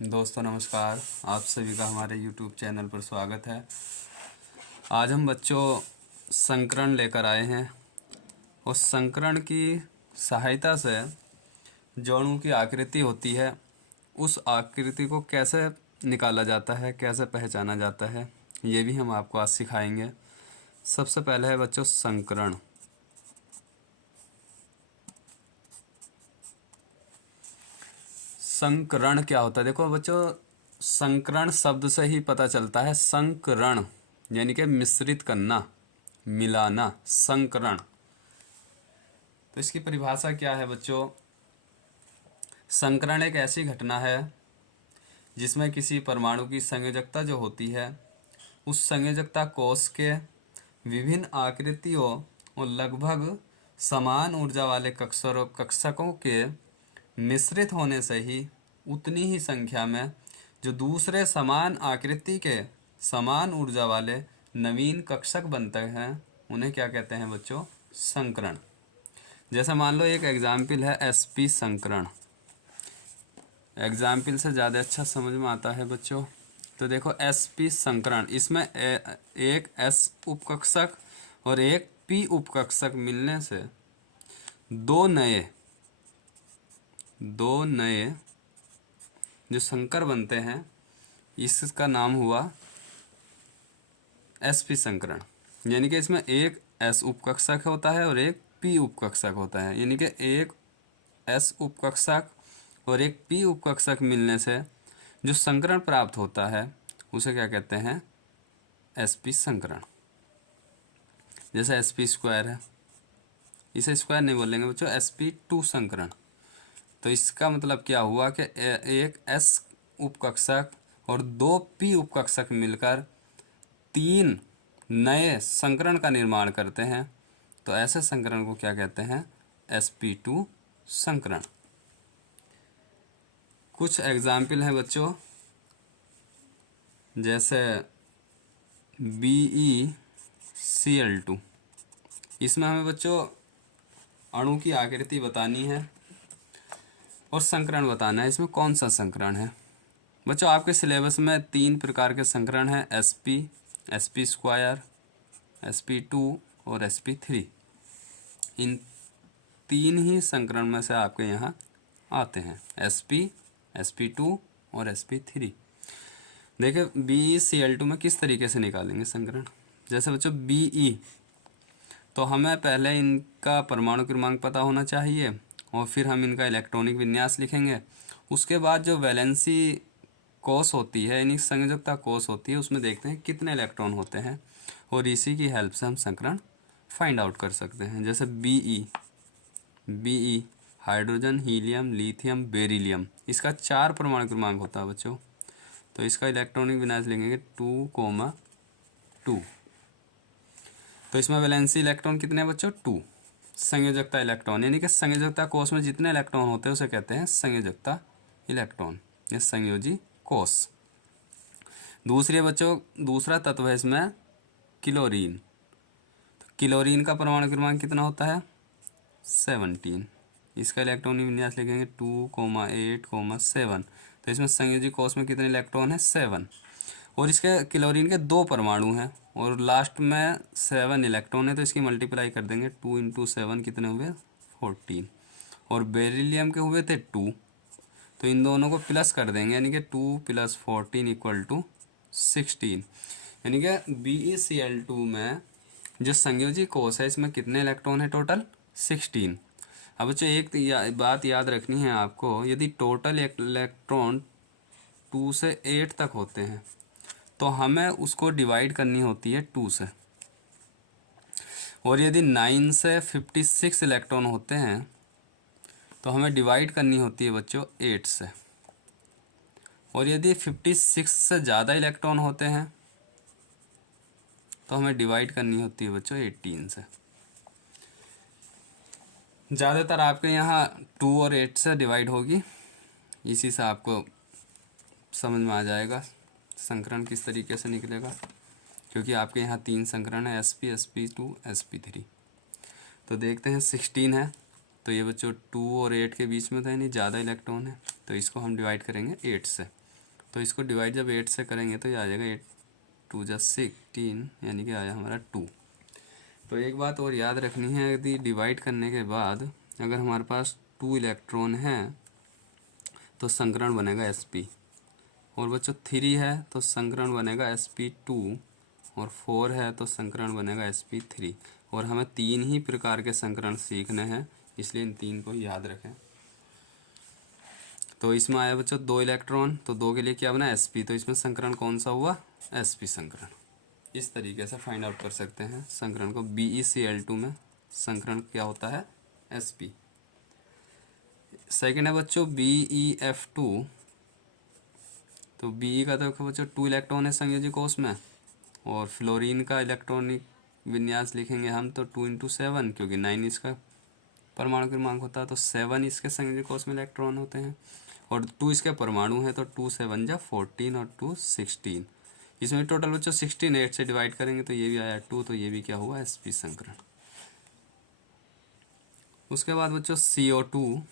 दोस्तों नमस्कार। आप सभी का हमारे YouTube चैनल पर स्वागत है। आज हम बच्चों संकरण लेकर आए हैं और संकरण की सहायता से जो अणु की आकृति होती है उस आकृति को कैसे निकाला जाता है, कैसे पहचाना जाता है, ये भी हम आपको आज सिखाएंगे। सबसे पहले है बच्चों संकरण। संकरण क्या होता है? देखो बच्चों, संकरण शब्द से ही पता चलता है। संकरण यानी कि मिश्रित करना, मिलाना, संकरण। तो इसकी परिभाषा क्या है बच्चों? संकरण एक ऐसी घटना है जिसमें किसी परमाणु की संयोजकता जो होती है उस संयोजकता कोश के विभिन्न आकृतियों और लगभग समान ऊर्जा वाले कक्षकों के मिश्रित होने से ही उतनी ही संख्या में जो दूसरे समान आकृति के समान ऊर्जा वाले नवीन कक्षक बनते हैं उन्हें क्या कहते हैं बच्चों? संकरण। जैसे मान लो एक एग्जाम्पल है sp संकरण। एग्जाम्पल से ज़्यादा अच्छा समझ में आता है बच्चों। तो देखो sp संकरण, इसमें एक s उपकक्षक और एक p उपकक्षक मिलने से दो नए जो संकर बनते हैं इसका नाम हुआ sp संकरण। यानी कि इसमें एक s उपकक्षक होता है और एक p उपकक्षक होता है। यानी कि एक s उपकक्षक और एक p उपकक्षक मिलने से जो संकरण प्राप्त होता है उसे क्या कहते हैं? sp संकरण। जैसे sp स्क्वायर है, इसे स्क्वायर नहीं बोलेंगे बच्चों, sp2 संकरण। तो इसका मतलब क्या हुआ कि एक s उपकक्षक और दो p उपकक्षक मिलकर तीन नए संकरण का निर्माण करते हैं। तो ऐसे संकरण को क्या कहते हैं? sp2 संकरण। कुछ एग्जाम्पल हैं बच्चों, जैसे BeCl2। इसमें हमें बच्चों अणु की आकृति बतानी है और संकरण बताना है। इसमें कौन सा संकरण है बच्चों? आपके सिलेबस में 3 प्रकार के संकरण हैं, sp स्क्वायर, sp2 और sp3। इन 3 ही संकरण में से आपके यहाँ आते हैं, sp2 और sp3। देखिए BeCl2 में किस तरीके से निकालेंगे संकरण। जैसे बच्चों Be, तो हमें पहले इनका परमाणु क्रमांक पता होना चाहिए और फिर हम इनका इलेक्ट्रॉनिक विन्यास लिखेंगे। उसके बाद जो वैलेंसी कोश होती है, यानी संयोजकता कोश होती है, उसमें देखते हैं कितने इलेक्ट्रॉन होते हैं और इसी की हेल्प से हम संकरण फाइंड आउट कर सकते हैं। जैसे Be hydrogen, helium, lithium, beryllium, इसका 4 परमाणु क्रमांक होता है बच्चों। तो इसका इलेक्ट्रॉनिक विन्यास लिखेंगे 2,2। तो इसमें वैलेंसी इलेक्ट्रॉन कितने हैं बच्चों? 2। संयोजकता इलेक्ट्रॉन, यानी कि संयोजकता कोश में जितने इलेक्ट्रॉन होते हैं उसे कहते हैं संयोजकता इलेक्ट्रॉन या संयोजी कोश। दूसरे बच्चों, दूसरा तत्व है इसमें क्लोरीन। तो क्लोरीन का परमाणु क्रमांक कितना होता है? 17। इसका इलेक्ट्रॉनिक विन्यास लिखेंगे 2,8,7। तो इसमें संयोजी कोश में कितने इलेक्ट्रॉन है? 7। और इसके क्लोरीन के 2 परमाणु हैं और लास्ट में 7 इलेक्ट्रॉन है, तो इसकी मल्टीप्लाई कर देंगे। 2 × 7 कितने हुए? 14। और बेरिलियम के हुए थे 2, तो इन दोनों को प्लस कर देंगे, यानी कि 2 + 14 = 16। यानी कि BeCl2 में जो संयोजी कोश है इसमें कितने इलेक्ट्रॉन है? टोटल 16। अब बच्चों एक बात याद रखनी है आपको, यदि टोटल इलेक्ट्रॉन 2 से 8 तक होते हैं तो हमें उसको डिवाइड करनी होती है 2 से। और यदि 9 से 56 इलेक्ट्रॉन होते हैं तो हमें डिवाइड करनी होती है बच्चों 8 से। और यदि 56 से ज़्यादा इलेक्ट्रॉन होते हैं तो हमें डिवाइड करनी होती है बच्चों 18 से। ज़्यादातर आपके यहाँ 2 और 8 से डिवाइड होगी, इसी से आपको समझ में आ जाएगा संकरण किस तरीके से निकलेगा, क्योंकि आपके यहाँ 3 संकरण है, sp, sp2, sp3। तो देखते हैं 16 है, तो ये बच्चों 2 और 8 के बीच में था, यानी ज़्यादा इलेक्ट्रॉन है, तो इसको हम डिवाइड करेंगे 8 से। तो इसको डिवाइड जब 8 से करेंगे तो ये आ जाएगा 8 2 जा 16, यानी कि आया हमारा 2। तो एक बात और याद रखनी है, यदि डिवाइड करने के बाद अगर हमारे पास 2 इलेक्ट्रॉन हैं तो संकरण बनेगा sp, और बच्चों 3 है तो संकरण बनेगा sp2, और 4 है तो संकरण बनेगा sp3। और हमें 3 ही प्रकार के संकरण सीखने हैं, इसलिए इन 3 को याद रखें। तो इसमें आया बच्चों 2 इलेक्ट्रॉन, तो 2 के लिए क्या बना sp, तो इसमें संकरण कौन सा हुआ, sp संकरण। इस तरीके से फाइंड आउट कर सकते हैं संकरण को। BeCl2 में संकरण क्या होता है, sp। सेकेंड है बच्चों BeF2, तो Be का तो देखो बच्चों 2 इलेक्ट्रॉन है संयोजी कोष में, और फ्लोरीन का इलेक्ट्रॉनिक विन्यास लिखेंगे हम तो 2 × 7, क्योंकि 9 इसका परमाणु क्रमांक होता है, तो 7 इसके संयोजी कोष में इलेक्ट्रॉन होते हैं, और 2 इसके परमाणु हैं, तो 2 7 जा 14 और 2 16। इसमें टोटल बच्चों 16, 8 से डिवाइड करेंगे तो ये भी आया 2, तो ये भी क्या हुआ, sp संकरण। उसके बाद बच्चों CO2,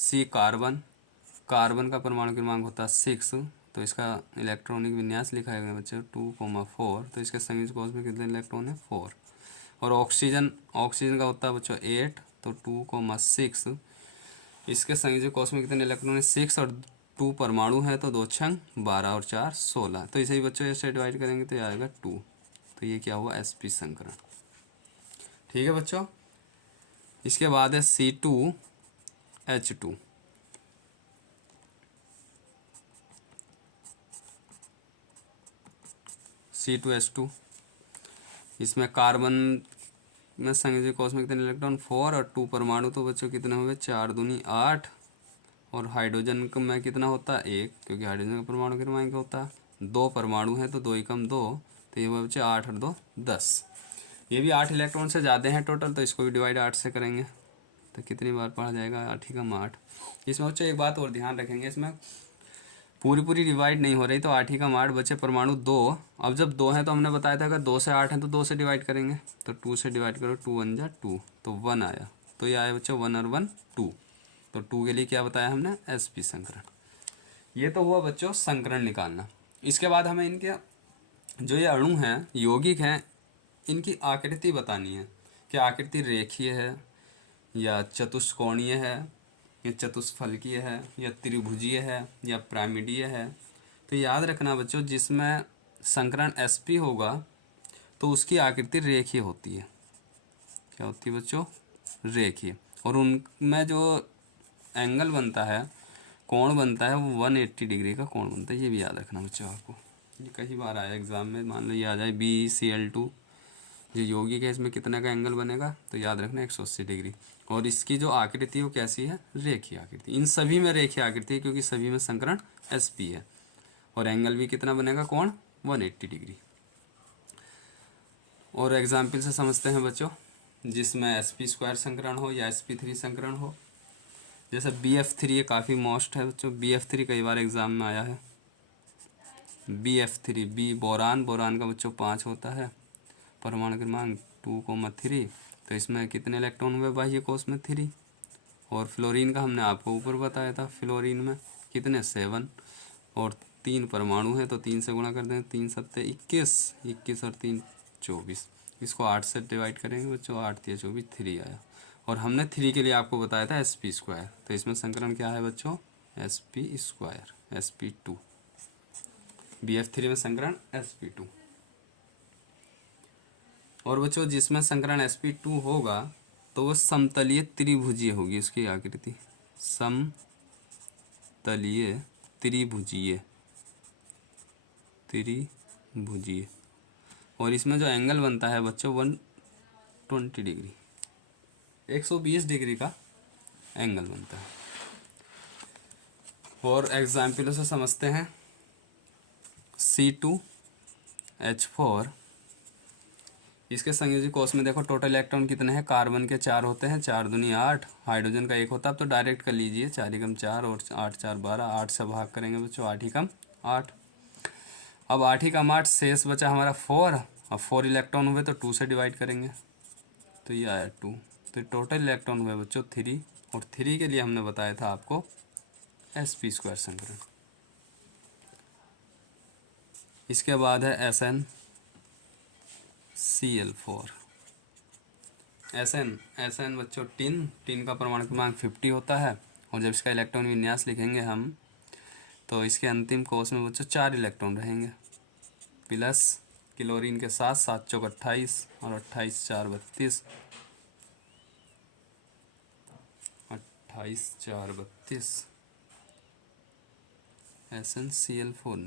C कार्बन, कार्बन का परमाणु क्रमांक होता है 6, तो इसका इलेक्ट्रॉनिक विन्यास लिखा है बच्चों 2,4, तो इसके संयोजी कोष में कितने इलेक्ट्रॉन है, 4। और ऑक्सीजन, ऑक्सीजन का होता है बच्चों 8, तो 2,6, इसके संयोजी कोष में कितने इलेक्ट्रॉन है, 6, और 2 परमाणु है, तो 2 छंग 12 और 4 16, तो इसे ही बच्चों ऐसे डिवाइड करेंगे तो ये आएगा 2, तो ये क्या हुआ, sp संकरण। ठीक है बच्चों। इसके बाद है C2H2, C2H2, इसमें कार्बन में संयोजी कोष में कितने इलेक्ट्रॉन, 4, और 2 परमाणु तो बच्चों कितने हुए, 4 दूनी 8, और हाइड्रोजन में कितना होता है, 1, क्योंकि हाइड्रोजन का परमाणु क्रमांक होता है, 2 परमाणु है तो 2 एकम 2, तो ये हुआ बच्चे 8 और 2 10। ये भी 8 इलेक्ट्रॉन से ज़्यादा हैं टोटल, तो इसको भी डिवाइड 8 से करेंगे तो कितनी बार पढ़ा जाएगा, 8 एकम 8। इसमें बच्चों एक बात और ध्यान रखेंगे, इसमें पूरी डिवाइड नहीं हो रही, तो 8 एकम 8 बचे परमाणु 2। अब जब 2 हैं तो हमने बताया था अगर 2 से 8 हैं तो 2 से डिवाइड करेंगे, तो 2 से डिवाइड करो, 2 1 जा 2, तो 1 आया, तो ये आया बच्चों 1 और 1 2, तो 2 के लिए क्या बताया हमने, sp संकरण। ये तो हुआ बच्चों संकरण निकालना। इसके बाद हमें इनके जो ये अणु हैं, यौगिक हैं, इनकी आकृति बतानी है कि आकृति रेखीय है या चतुष्कोणीय है या चतुष्फलकीय है या त्रिभुजीय है या पिरामिडीय है। तो याद रखना बच्चों, जिसमें संकरण sp होगा तो उसकी आकृति रेखीय होती है। क्या होती है बच्चों, रेखीय। और उनमें जो एंगल बनता है, कोण बनता है, वो 180 डिग्री का कोण बनता है। ये भी याद रखना बच्चों आपको, ये कई बार आया एग्जाम में। मान लो ये आ जाए BeCl2, जो यौगिक है, इसमें कितना का एंगल बनेगा, तो याद रखना 180 डिग्री। और इसकी जो आकृति वो कैसी है, रेखीय आकृति। इन सभी में रेखीय आकृति है क्योंकि सभी में संकरण sp है, और एंगल भी कितना बनेगा, कोण 180 डिग्री। और एग्जाम्पल से समझते हैं बच्चों, जिसमें sp² संकरण हो या sp3 संकरण हो। जैसे BF3, ये काफ़ी मोस्ट है बच्चों, BF3 कई बार एग्जाम में आया है। BF3, बी बोरान, बोरान का बच्चों 5 होता है, परमाणु क्रमांक 2,3, तो इसमें कितने इलेक्ट्रॉन हुए बाह्य कोष में, 3। और फ्लोरीन का हमने आपको ऊपर बताया था, फ्लोरीन में कितने, 7, और 3 परमाणु हैं, तो 3 से गुणा कर दें, 3 7 21, 21 और 3 24। इसको 8 से डिवाइड करेंगे बच्चों, 8 3 24, 3 आया। और हमने 3 के लिए आपको बताया था sp², तो इसमें संकरण क्या है बच्चों, sp², sp2। BF3 में संकरण sp2। और बच्चों जिसमें संकरण sp2 होगा तो वो समतलीय त्रिभुजीय होगी, उसकी आकृति समतलीय त्रिभुजीय, त्रिभुजीय। और इसमें जो एंगल बनता है बच्चों 120 डिग्री, 120 डिग्री का एंगल बनता है। और एग्जाम्पलों से समझते हैं, C2H4, इसके संयोजी कोष में देखो टोटल इलेक्ट्रॉन कितने हैं, कार्बन के 4 होते हैं, 4 दूनी 8, हाइड्रोजन का 1 होता है। अब तो डायरेक्ट कर लीजिए, 4 एकम 4 और 8 4 12, 8 से भाग करेंगे बच्चों, 8 एकम 8। अब 8 एकम 8, शेष बचा हमारा 4। अब 4 इलेक्ट्रॉन हुए तो 2 से डिवाइड करेंगे, तो ये आया 2। तो टोटल इलेक्ट्रॉन हुए बच्चों 3, और 3 के लिए हमने बताया था आपको sp² संकरण। इसके बाद है SnCl4। एस एन बच्चों टिन का परमाणु क्रमांक 50 होता है, और जब इसका इलेक्ट्रॉन विन्यास लिखेंगे हम तो इसके अंतिम कोष में बच्चों 4 इलेक्ट्रॉन रहेंगे, प्लस क्लोरीन के साथ 7 चौक 28 और 28 4 32, 28 4 32 SnCl4।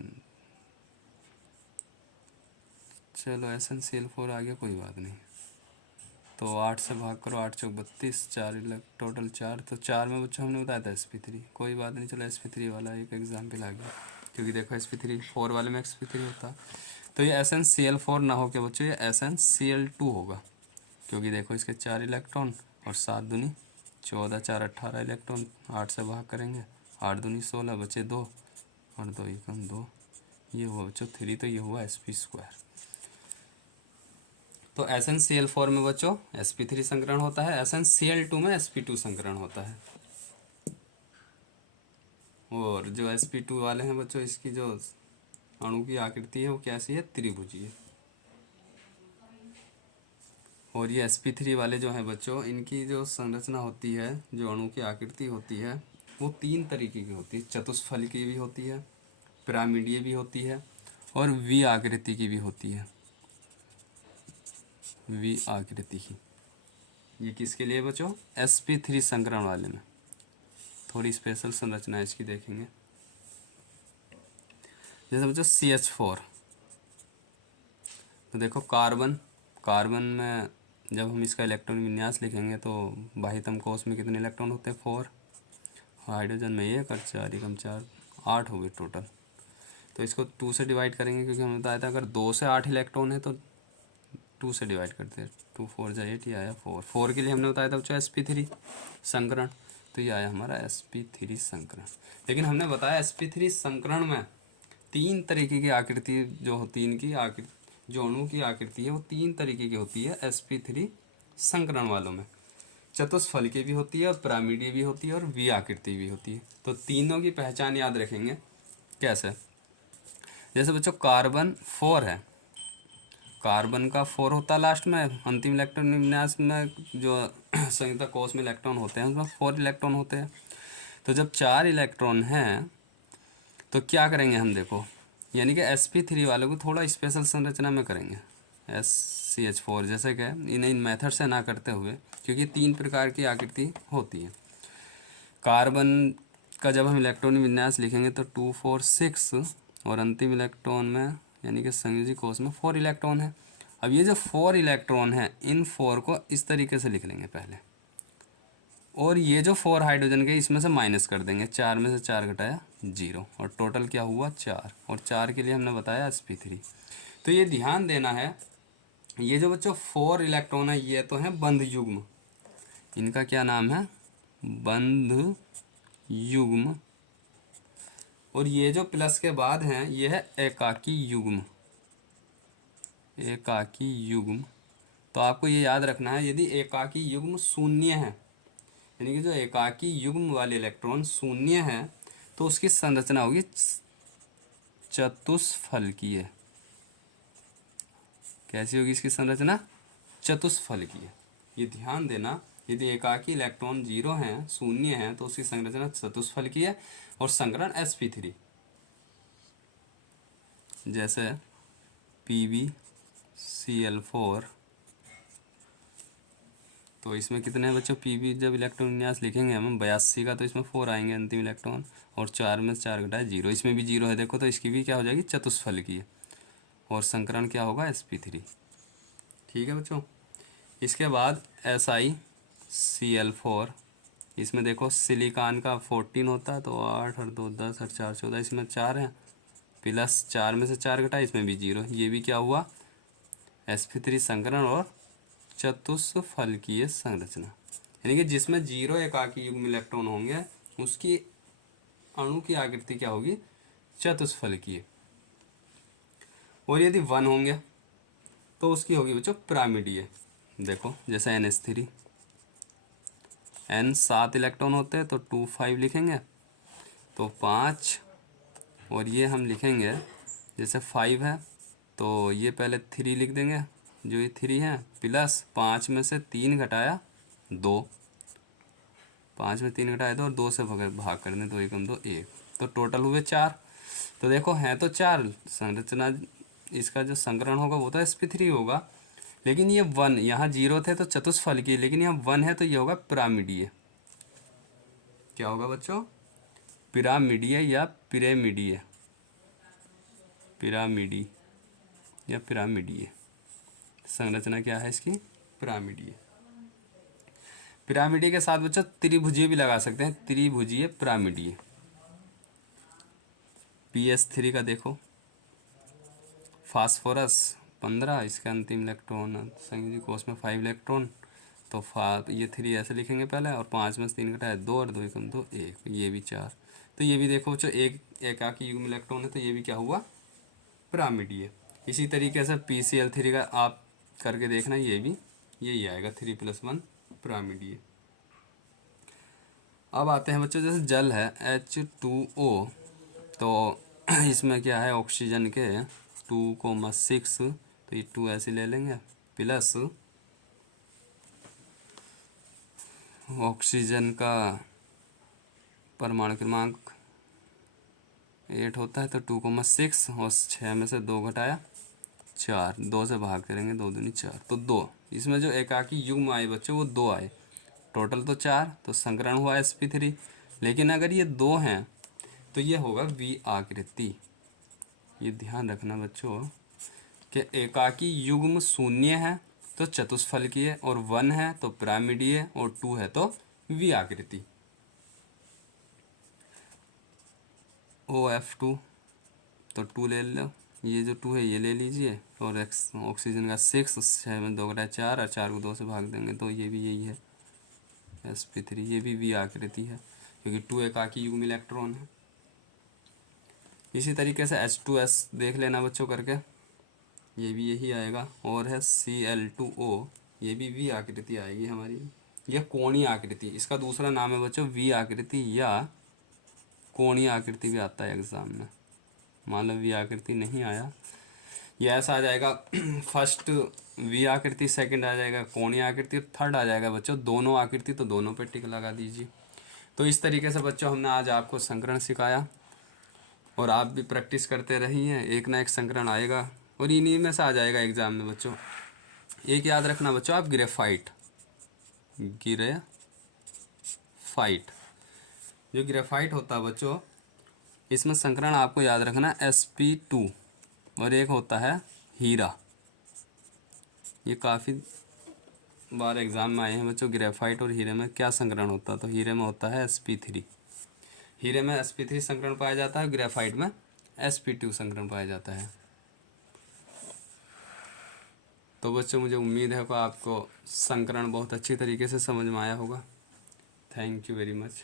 चलो SnCl4 आ गया, कोई बात नहीं। तो 8 से भाग करो, 8 चौक 32, 4 टोटल 4, तो 4 में बच्चों हमने बताया था sp3, कोई बात नहीं। चलो sp3 वाला एक एग्जाम्पल आ गया, क्योंकि देखो sp3 4 वाले में sp3 होता, तो ये SnCl4 ना हो के बच्चों ये SnCl2 होगा, क्योंकि देखो इसके 4 इलेक्ट्रॉन और 7 दूनी 14, 4 18 इलेक्ट्रॉन, 8 से भाग करेंगे, 8 दूनी 16, बचे 2 और 2 एकम 2, ये हुआ बच्चों 3, तो ये हुआ sp2। तो SnCl4 में बच्चों sp3 संकरण होता है, SnCl2 में sp2 संकरण होता है। और जो sp2 वाले हैं बच्चों, इसकी जो अणु की आकृति है वो कैसी है, त्रिभुजीय। और ये sp3 वाले जो हैं बच्चों, इनकी जो संरचना होती है, जो अणु की आकृति होती है, वो 3 तरीके की होती है। चतुष्फल की भी होती है, पिरामिडीय भी होती है, और वी आकृति की भी होती है। वी आकृति की, ये किसके लिए बच्चों, sp3 संकरण वाले में। थोड़ी स्पेशल संरचना इसकी देखेंगे, जैसे बच्चों CH4, तो देखो कार्बन में जब हम इसका इलेक्ट्रॉन विन्यास लिखेंगे तो बाह्यतम कोष में कितने इलेक्ट्रॉन होते हैं, 4। हाइड्रोजन में 1 और 4 एकम 4, 8 हो गए टोटल। तो इसको 2 से डिवाइड करेंगे, क्योंकि हमें बताया था अगर 2 से 8 इलेक्ट्रॉन है तो 2 से डिवाइड करते हैं, 2 4 जा 8, ये आया 4। 4 के लिए हमने बताया था बच्चों sp3 संकरण, तो ये आया हमारा sp3 संकरण। लेकिन हमने बताया sp3 संकरण में 3 तरीके की आकृति जो होती है, इनकी आकृति जो अणु की आकृति है वो 3 तरीके की होती है sp3 संकरण वालों में। चतुष्फल की भी होती है, और पिरामिडीय भी होती है, और वी आकृति भी होती है। तो तीनों की पहचान याद रखेंगे कैसे, जैसे बच्चों कार्बन 4 है, कार्बन का 4 होता है लास्ट में, अंतिम इलेक्ट्रॉन विन्यास में जो संयुक्त कोष में इलेक्ट्रॉन होते हैं उसमें 4 इलेक्ट्रॉन होते हैं। तो जब 4 इलेक्ट्रॉन हैं तो क्या करेंगे हम, देखो यानी कि sp3 वालों को थोड़ा स्पेशल संरचना में करेंगे, SCH4 जैसे कि इन मेथड से ना करते हुए, क्योंकि 3 प्रकार की आकृति होती है। कार्बन का जब हम इलेक्ट्रॉन विन्यास लिखेंगे तो 2 4 6, और अंतिम इलेक्ट्रॉन में यानी कि संयोजी कोष में 4 इलेक्ट्रॉन है। अब ये जो 4 इलेक्ट्रॉन है, इन 4 को इस तरीके से लिख लेंगे पहले, और ये जो 4 हाइड्रोजन के इसमें से माइनस कर देंगे, 4 में से 4 घटाया 0, और टोटल क्या हुआ 4, और 4 के लिए हमने बताया sp3। तो ये ध्यान देना है, ये जो बच्चों 4 इलेक्ट्रॉन है ये तो है बंध युग्म, इनका क्या नाम है, बंध युग्म, और ये जो प्लस के बाद हैं ये है एकाकी युग्म, एकाकी युग्म। तो आपको ये याद रखना है, यदि एकाकी युग्म शून्य है, यानी कि जो एकाकी युग्म वाले इलेक्ट्रॉन शून्य है, तो उसकी संरचना होगी चतुष्फलकीय। कैसी होगी इसकी संरचना, चतुष्फलकीय। ये ध्यान देना, यदि एकाकी इलेक्ट्रॉन 0 हैं, शून्य हैं, तो उसकी संरचना चतुष्फलकीय और संकरण sp3। जैसे PbCl4, तो इसमें कितने हैं बच्चों, Pb जब इलेक्ट्रॉन विन्यास लिखेंगे हम 82 का, तो इसमें 4 आएंगे अंतिम इलेक्ट्रॉन, और 4 में से 4 घटाए 0, इसमें भी 0 है देखो, तो इसकी भी क्या हो जाएगी, चतुष्फलकीय, और संकरण क्या होगा, sp3। ठीक है बच्चों। इसके बाद SiCl4, इसमें देखो सिलिकॉन का 14 होता है, तो 8 और 2 10 और 4 14, इसमें 4 हैं, प्लस 4 में से 4 घटाए, इसमें भी 0, ये भी क्या हुआ, sp3 संकरण और चतुष्फलकीय संरचना। यानी कि जिसमें 0 एकाकी युग्म इलेक्ट्रॉन होंगे उसकी अणु की आकृति क्या होगी, चतुष्फलकीय, और यदि 1 होंगे तो उसकी होगी बच्चों पिरामिडीय। देखो जैसे NH3, N 7 इलेक्ट्रॉन होते हैं तो 2 5 लिखेंगे, तो 5, और ये हम लिखेंगे जैसे 5 है तो ये पहले 3 लिख देंगे, जो ये 3 है, प्लस 5 में से 3 घटाया 2, 5 में 3 घटाया 2 और 2 से भाग कर दें, 2 एकम 2 1, तो टोटल हुए 4। तो देखो हैं तो 4, संरचना इसका जो संकरण होगा वो तो sp3 होगा, लेकिन ये 1 यहाँ 0 थे तो चतुष्फल की, लेकिन यहाँ 1 है तो ये होगा पिरामिडीय। क्या होगा बच्चों? पिरामिडीय या पिरामिडीय, पिरामिडी या पिरामिडीय। संरचना क्या है इसकी? पिरामिडीय। पिरामिडीय के साथ बच्चों त्रिभुजीय भी लगा सकते हैं, त्रिभुजीय पिरामिडीय। PS3 का देखो, फास्फोरस 15, इसका अंतिम इलेक्ट्रॉन संयोजी कोष में 5 इलेक्ट्रॉन, तो ये 3 ऐसे लिखेंगे पहले, और 5 में से 3 घटाया 2 और 2 एकम 2 1, ये भी 4। तो ये भी देखो बच्चों एक एकाकी युग्म इलेक्ट्रॉन है, तो ये भी क्या हुआ? पिरामिडीय। इसी तरीके से PCl3 का आप करके देखना, ये भी यही आएगा 3+1 पिरामिडीय। अब आते हैं बच्चों, जैसे जल है H2O, तो इसमें क्या है, ऑक्सीजन के 2,6, तो ये 2 ऐसे ले लेंगे, प्लस ऑक्सीजन का परमाणु क्रमांक 8 होता है, तो 2,6 और 6 में से 2 घटाया 4, 2 से भाग करेंगे, 2 दूनी 4, तो 2। इसमें जो एकाकी युग्म आए बच्चों वो 2 आए, टोटल तो 4, तो संकरण हुआ sp3। लेकिन अगर ये 2 हैं तो ये होगा V आकृति। ये ध्यान रखना बच्चों कि एकाकी युग्म 0 है तो चतुष्फलकीय, और 1 है तो पिरामिडीय, और 2 है तो V आकृति। OF2, तो 2 ले लो, ये जो 2 है ये ले लीजिए, और ऑक्सीजन का 6, 6 में 2 घटाया 4, और 4 को 2 से भाग देंगे तो ये भी यही है sp3, ये भी V आकृति है क्योंकि 2 एकाकी युग्म इलेक्ट्रॉन है। इसी तरीके से H2S देख लेना बच्चों करके, ये भी यही आएगा, और है Cl2O, ये भी V आकृति आएगी हमारी। यह कोणीय आकृति, इसका दूसरा नाम है बच्चों V आकृति, या कोणीय आकृति भी आता है एग्जाम में। मान लो V आकृति नहीं आया, ये ऐसा आ जाएगा फर्स्ट V आकृति, सेकंड आ जाएगा कोणीय आकृति, और थर्ड आ जाएगा बच्चों दोनों आकृति, तो दोनों पे टिक लगा दीजिए। तो इस तरीके से बच्चों हमने आज आपको संकरण सिखाया, और आप भी प्रैक्टिस करते रहिए, एक ना एक संकरण आएगा और इन्हीं में से आ जाएगा एग्जाम में बच्चों। एक याद रखना बच्चों आप, ग्रेफाइट, जो ग्रेफाइट होता है बच्चों, इसमें संकरण आपको याद रखना sp2, और एक होता है हीरा। ये काफ़ी बार एग्जाम में आए हैं बच्चों, ग्रेफाइट और हीरे में क्या संकरण होता है, तो हीरे में होता है sp3, हीरे में sp3 संकरण पाया जाता है, ग्रेफाइट में sp2 संकरण पाया जाता है। तो बच्चों मुझे उम्मीद है कि आपको संकरण बहुत अच्छी तरीके से समझ में आया होगा। Thank you very much.